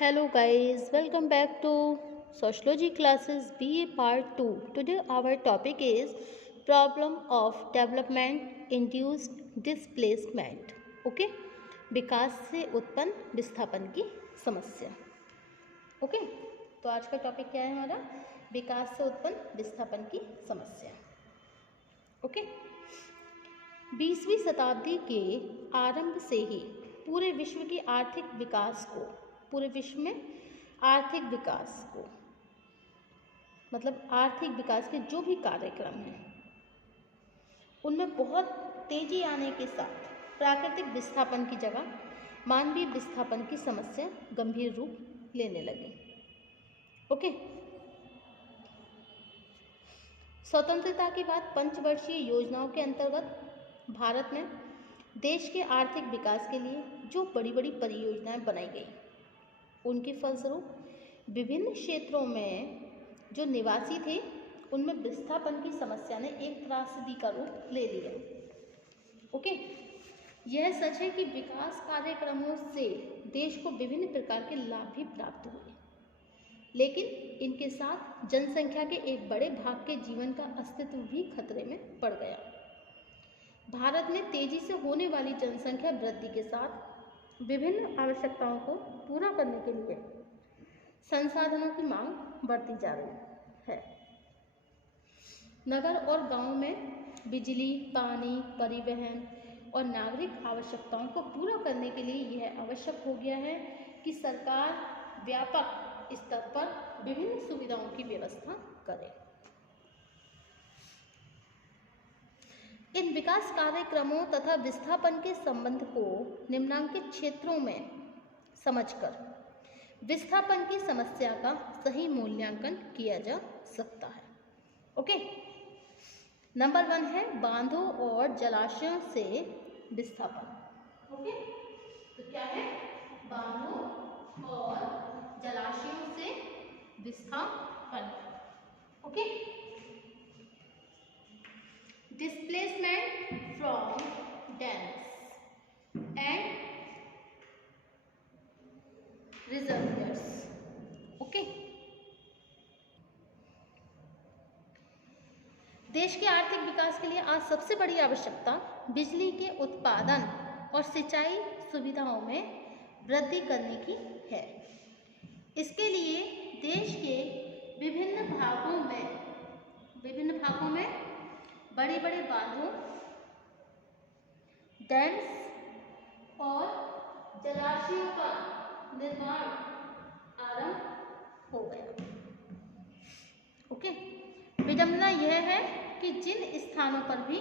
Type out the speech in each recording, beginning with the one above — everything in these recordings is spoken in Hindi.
Hello guys, welcome back to Sociology classes BA part 2. Today our topic is problem of development induced displacement. Okay? विकास से उत्पन्न विस्थापन की समस्या. ओके तो आज का टॉपिक क्या है हमारा? विकास से उत्पन्न विस्थापन की समस्या. ओके 20वीं शताब्दी के आरंभ से ही पूरे विश्व के आर्थिक विकास को, पूरे विश्व में आर्थिक विकास को मतलब आर्थिक विकास के जो भी कार्यक्रम हैं उनमें बहुत तेजी आने के साथ प्राकृतिक विस्थापन की जगह मानवीय विस्थापन की समस्या गंभीर रूप लेने लगी. ओके स्वतंत्रता के बाद पंचवर्षीय योजनाओं के अंतर्गत भारत में देश के आर्थिक विकास के लिए जो बड़ी बड़ी परियोजनाएं बनाई गई उनके फलस्वरूप विभिन्न क्षेत्रों में जो निवासी थे उनमें विस्थापन की समस्या ने एक त्रासदी का रूप ले लिया. ओके यह सच है कि विकास कार्यक्रमों से देश को विभिन्न प्रकार के लाभ भी प्राप्त हुए, लेकिन इनके साथ जनसंख्या के एक बड़े भाग के जीवन का अस्तित्व भी खतरे में पड़ गया. भारत में तेजी से होने वाली जनसंख्या वृद्धि के साथ विभिन्न आवश्यकताओं को पूरा करने के लिए संसाधनों की मांग बढ़ती जा रही है. नगर और गांव में बिजली, पानी, परिवहन और नागरिक आवश्यकताओं को पूरा करने के लिए यह आवश्यक हो गया है कि सरकार व्यापक स्तर पर विभिन्न सुविधाओं की व्यवस्था करे. इन विकास कार्यक्रमों तथा विस्थापन के संबंध को निम्नांकित क्षेत्रों में समझकर विस्थापन की समस्या का सही मूल्यांकन किया जा सकता है. ओके नंबर 1 है बांधों और जलाशयों से विस्थापन. ओके तो क्या है? बांधों और जलाशयों से विस्थापन. Okay displacement from dams and reservoirs. Okay देश के आर्थिक विकास के लिए आज सबसे बड़ी आवश्यकता बिजली के उत्पादन और सिंचाई सुविधाओं में वृद्धि करने की है. इसके लिए देश के विभिन्न भागों में बड़े बड़े बांधों, डैम्स और जलाशयों का निर्माण आरंभ हो गया. ओके विडंबना यह है कि जिन स्थानों पर भी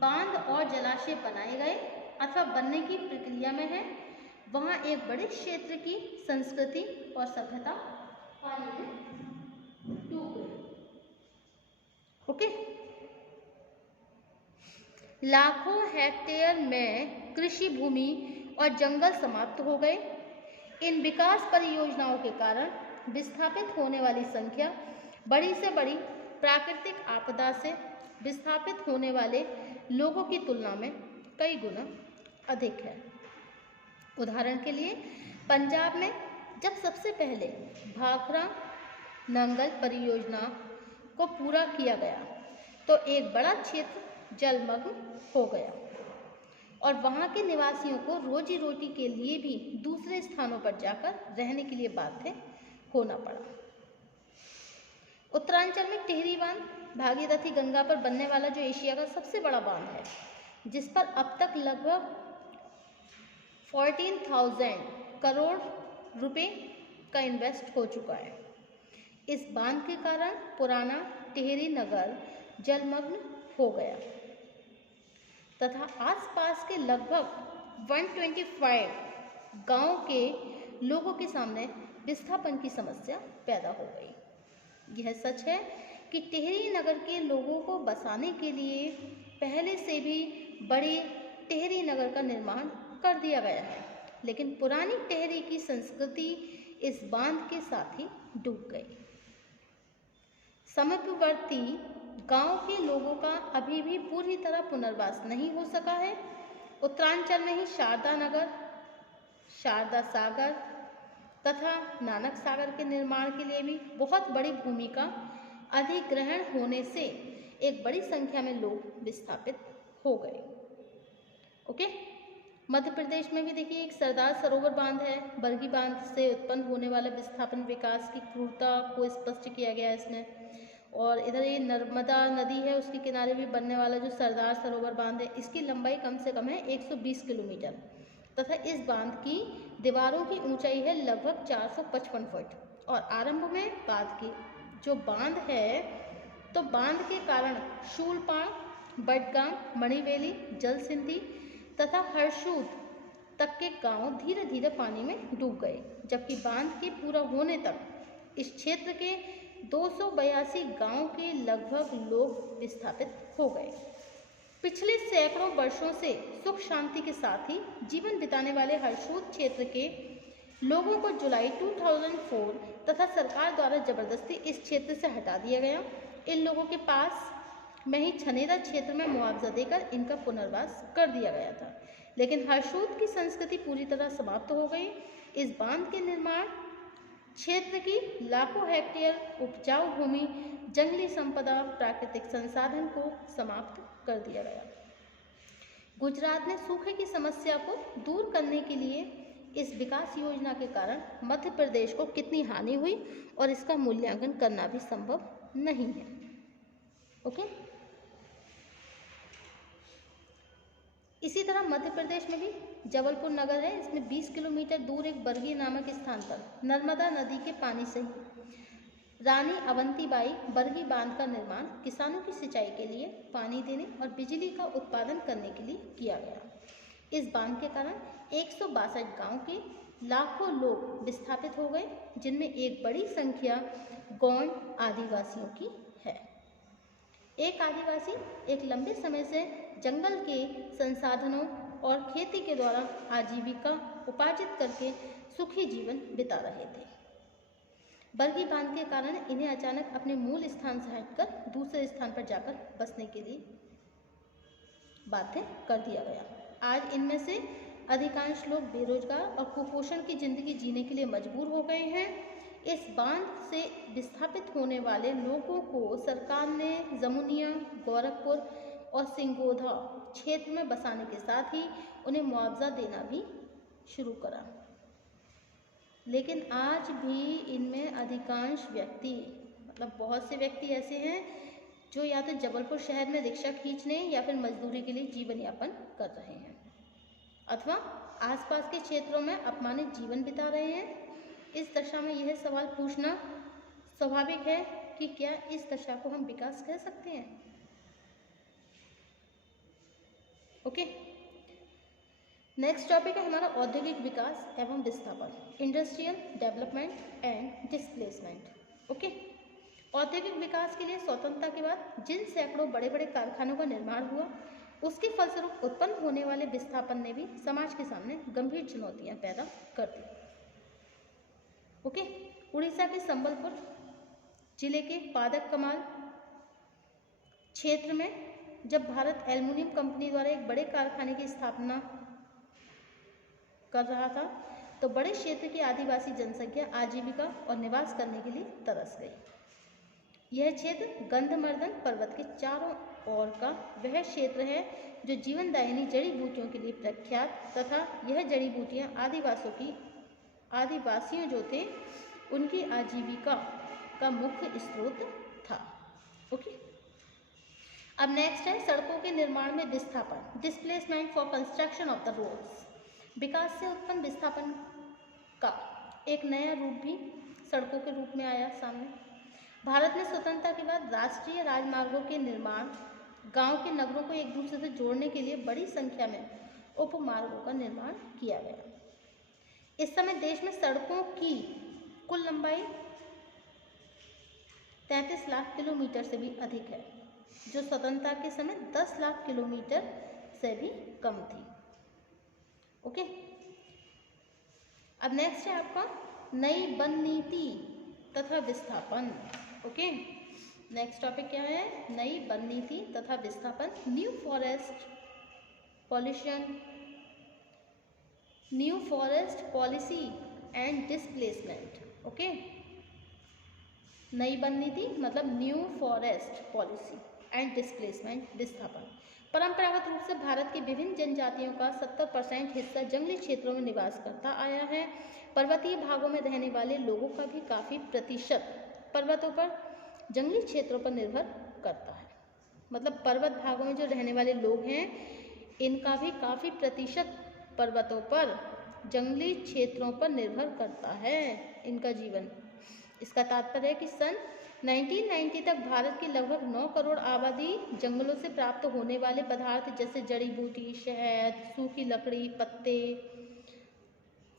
बांध और जलाशय बनाए गए अथवा बनने की प्रक्रिया में है वहां एक बड़े क्षेत्र की संस्कृति और सभ्यता पानी में डूब गई. ओके लाखों हेक्टेयर में कृषि भूमि और जंगल समाप्त हो गए. इन विकास परियोजनाओं के कारण विस्थापित होने वाली संख्या बड़ी से बड़ी प्राकृतिक आपदा से विस्थापित होने वाले लोगों की तुलना में कई गुना अधिक है. उदाहरण के लिए पंजाब में जब सबसे पहले भाखड़ा नंगल परियोजना को पूरा किया गया तो एक बड़ा क्षेत्र जलमग्न हो गया और वहां के निवासियों को रोजी रोटी के लिए भी दूसरे स्थानों पर जाकर रहने के लिए बाध्य होना पड़ा. उत्तरांचल में टिहरी बांध भागीरथी गंगा पर बनने वाला जो एशिया का सबसे बड़ा बांध है, जिस पर अब तक लगभग 14,000 करोड़ रुपए का इन्वेस्ट हो चुका है. इस बांध के कारण पुराना टिहरी नगर जलमग्न हो गया तथा आसपास के लगभग 125 गांव के लोगों के सामने विस्थापन की समस्या पैदा हो गई. यह सच है कि टिहरी नगर के लोगों को बसाने के लिए पहले से भी बड़े टिहरी नगर का निर्माण कर दिया गया है, लेकिन पुरानी टिहरी की संस्कृति इस बांध के साथ ही डूब गई. समीपवर्ती गांव के लोगों का अभी भी पूरी तरह पुनर्वास नहीं हो सका है. उत्तरांचल में ही शारदा नगर, शारदा सागर तथा नानक सागर के निर्माण के लिए भी बहुत बड़ी भूमिका अधिग्रहण होने से एक बड़ी संख्या में लोग विस्थापित हो गए। ओके, मध्य प्रदेश में भी देखिए एक सरदार सरोवर बांध है। बरगी बांध से उत्पन्न होने वाला विस्थापन विकास की क्रूरता को स्पष्ट किया गया है इसमें। और इधर ये नर्मदा नदी है, उसके किनारे भी बनने वाला जो सरदार सरोवर बांध है, इसकी लंबाई कम से कम है 120 किलोमीटर तथा इस बांध की दीवारों की ऊंचाई है लगभग 455 फुट। और आरंभ में बांध की जो बांध है, तो बांध के कारण शूलपाण, बडगाम, मणिवेली, जलसिंधी तथा हरसूद तक के गांव धीरे धीरे पानी में डूब गए, जबकि बांध के पूरा होने तक इस क्षेत्र के 282 गांव के लगभग लोग विस्थापित हो गए। पिछले सैकड़ों वर्षों से सुख शांति के साथ ही जीवन बिताने वाले हरसूद क्षेत्र के लोगों को जुलाई 2004 तथा सरकार द्वारा जबरदस्ती इस क्षेत्र से हटा दिया गया। इन लोगों के पास में ही छनेरा क्षेत्र में मुआवजा देकर इनका पुनर्वास कर दिया गया था, लेकिन हरसूद की संस्कृति पूरी तरह समाप्त हो गई। इस बांध के निर्माण क्षेत्र की लाखों हेक्टेयर उपजाऊ भूमि, जंगली संपदा, प्राकृतिक संसाधन को समाप्त कर दिया गया। गुजरात ने सूखे की समस्या को दूर करने के लिए इस विकास योजना के कारण मध्य प्रदेश को कितनी हानि हुई और इसका मूल्यांकन करना भी संभव नहीं है। ओके, इसी तरह मध्य प्रदेश में भी जबलपुर नगर है, इसमें 20 किलोमीटर दूर एक बरगी नामक स्थान पर नर्मदा नदी के पानी से रानी अवंतीबाई बरगी बांध का निर्माण किसानों की सिंचाई के लिए, पानी देने और बिजली का उत्पादन करने के लिए किया गया। इस बांध के कारण 162 गांव के लाखों लोग विस्थापित हो गए, जिनमें एक बड़ी संख्या गौंड आदिवासियों की है। एक आदिवासी एक लंबे समय से जंगल के संसाधनों और खेती के द्वारा आजीविका उपार्जित करके सुखी जीवन बिता रहे थे। बरगी बांध के कारण इन्हें अचानक अपने मूल स्थान से हटकर दूसरे स्थान पर जाकर बसने के लिए बाध्य कर दिया गया। आज इनमें से अधिकांश लोग बेरोजगार और कुपोषण की जिंदगी जीने के लिए मजबूर हो गए हैं। इस बांध से विस्थापित होने वाले लोगों को सरकार ने जमुनिया, गोरखपुर और सिंगोधा क्षेत्र में बसाने के साथ ही उन्हें मुआवजा देना भी शुरू करा, लेकिन आज भी इनमें अधिकांश व्यक्ति, मतलब बहुत से व्यक्ति ऐसे हैं जो या तो जबलपुर शहर में रिक्शा खींचने या फिर मजदूरी के लिए जीवन यापन कर रहे हैं अथवा आसपास के क्षेत्रों में अपमानित जीवन बिता रहे हैं। इस दशा में यह सवाल पूछना स्वाभाविक है कि क्या इस दशा को हम विकास कह सकते हैं? ओके, नेक्स्ट टॉपिक है हमारा औद्योगिक विकास एवं विस्थापन, industrial development and displacement. Okay, औद्योगिक विकास के लिए स्वतंत्रता के बाद जिन सैकड़ों बड़े बड़े कारखानों का निर्माण हुआ, उसके फलस्वरूप उत्पन्न होने वाले विस्थापन ने भी समाज के सामने गंभीर चुनौतियां पैदा कर दी। ओके, उड़ीसा के संबलपुर जिले के पादक कमाल क्षेत्र में जब भारत एल्युमिनियम कंपनी द्वारा एक बड़े कारखाने की स्थापना कर रहा था, तो बड़े क्षेत्र की आदिवासी जनसंख्या आजीविका और निवास करने के लिए तरस गई। यह क्षेत्र गंधमर्दन पर्वत के चारों ओर का वह क्षेत्र है जो जीवनदायिनी जड़ी बूटियों के लिए प्रख्यात, तथा यह जड़ी बूटियां आदिवासियों जो थे उनकी आजीविका का मुख्य स्रोत था। ओके, अब नेक्स्ट है सड़कों के निर्माण में विस्थापन, displacement for construction of the roads. विकास से उत्पन्न विस्थापन का एक नया रूप भी सड़कों के रूप में आया सामने। भारत में स्वतंत्रता के बाद राष्ट्रीय राजमार्गों के निर्माण, गांव के नगरों को एक दूसरे से जोड़ने के लिए बड़ी संख्या में उपमार्गों का निर्माण किया गया। इस समय देश में सड़कों की कुल लंबाई 33 लाख किलोमीटर से भी अधिक है, जो स्वतंत्रता के समय 10 लाख किलोमीटर से भी कम थी। ओके, अब नेक्स्ट है आपका नई वन नीति तथा विस्थापन। ओके, नेक्स्ट टॉपिक क्या है? नई वन नीति तथा विस्थापन, new forest pollution, new forest policy and displacement. Okay, नई वन नीति मतलब new forest policy and displacement विस्थापन। परंपरागत रूप से भारत की विभिन्न जनजातियों का 70% हिस्सा जंगली क्षेत्रों में निवास करता आया है। पर्वतीय भागों में रहने वाले लोगों का भी काफ़ी प्रतिशत पर्वतों पर जंगली क्षेत्रों पर निर्भर करता है। मतलब पर्वत भागों में जो रहने वाले लोग हैं इनका भी काफ़ी प्रतिशत पर्वतों पर जंगली क्षेत्रों पर निर्भर करता है इनका जीवन। इसका तात्पर्य है कि सन 1990 तक भारत की लगभग 9 करोड़ आबादी जंगलों से प्राप्त होने वाले पदार्थ जैसे जड़ी बूटी, शहद, सूखी लकड़ी, पत्ते,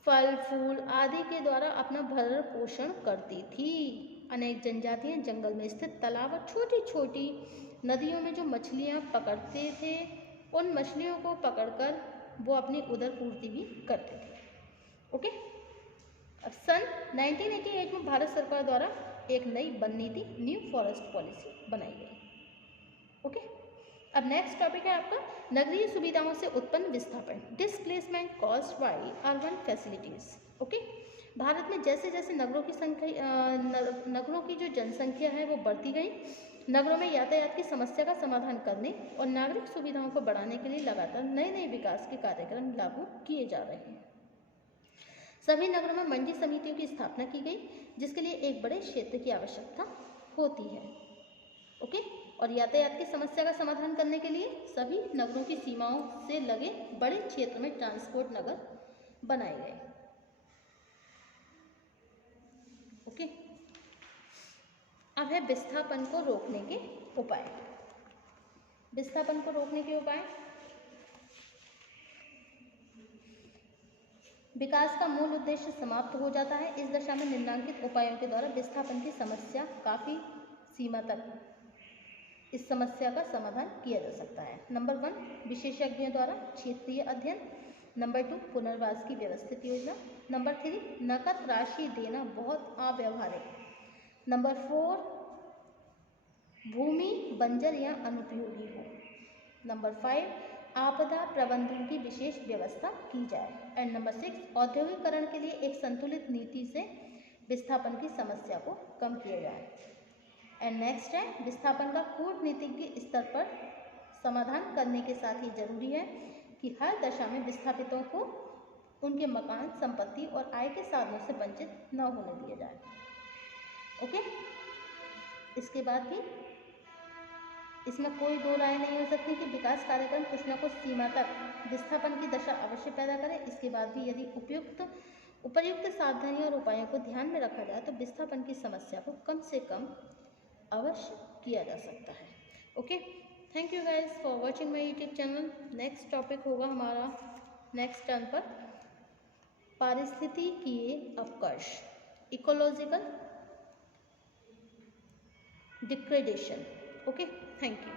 फल फूल आदि के द्वारा अपना भरण पोषण करती थी। अनेक जनजातियां जंगल में स्थित तालाब और छोटी छोटी नदियों में जो मछलियां पकड़ते थे उन मछलियों को पकड़कर वो अपनी उदर पूर्ति भी करते थे। ओके, अब सन 1988 में भारत सरकार द्वारा एक नई वन नीति न्यू फॉरेस्ट पॉलिसी बनाई गई। ओके, अब नेक्स्ट टॉपिक है आपका नगरीय सुविधाओं से उत्पन्न विस्थापन, displacement caused by urban facilities. Okay, Bharat में जैसे जैसे नगरों की जो जनसंख्या है वो बढ़ती गई, नगरों में यातायात की समस्या का समाधान करने और नागरिक सुविधाओं को बढ़ाने के लिए लगातार नए नए विकास के कार्यक्रम लागू किए जा रहे हैं। सभी नगरों में मंडी समितियों की स्थापना की गई जिसके लिए एक बड़े क्षेत्र की आवश्यकता होती है। ओके, और यातायात की समस्या का समाधान करने के लिए सभी नगरों की सीमाओं से लगे बड़े क्षेत्र में ट्रांसपोर्ट नगर बनाए गए। ओके, अब है विस्थापन को रोकने के उपाय। विस्थापन को रोकने के उपाय, विकास का मूल उद्देश्य समाप्त हो जाता है। इस दशा में निम्नलिखित उपायों के द्वारा विस्थापन की समस्या काफ़ी सीमा तक इस समस्या का समाधान किया जा सकता है। नंबर 1, विशेषज्ञों द्वारा क्षेत्रीय अध्ययन। नंबर 2, पुनर्वास की व्यवस्थित योजना। नंबर 3, नकद राशि देना बहुत अव्यावहारिक। नंबर 4, भूमि बंजर या अनुपयोगी हो। नंबर 5, आपदा प्रबंधन की विशेष व्यवस्था की जाए। एंड नंबर 6, औद्योगिकरण के लिए एक संतुलित नीति से विस्थापन की समस्या को कम किया जाए। एंड नेक्स्ट है विस्थापन का कूटनीतिज्ञ स्तर पर समाधान करने के साथ ही जरूरी है कि हर दशा में विस्थापितों को उनके मकान, संपत्ति और आय के साधनों से वंचित न होने दिया जाए। ओके, इसके बाद भी इसमें कोई दो राय नहीं हो सकती कि विकास कार्यक्रम कुछ न कुछ सीमा तक विस्थापन की दशा अवश्य पैदा करे। इसके बाद भी यदि उपर्युक्त सावधानी और उपायों को ध्यान में रखा जाए तो विस्थापन की समस्या को कम से कम अवश्य किया जा सकता है। Okay, thank you guys for watching my YouTube channel. Next topic होगा हमारा नेक्स्ट टर्न पर पारिस्थितिकीय अपकर्ष, ecological degradation. Okay, thank you.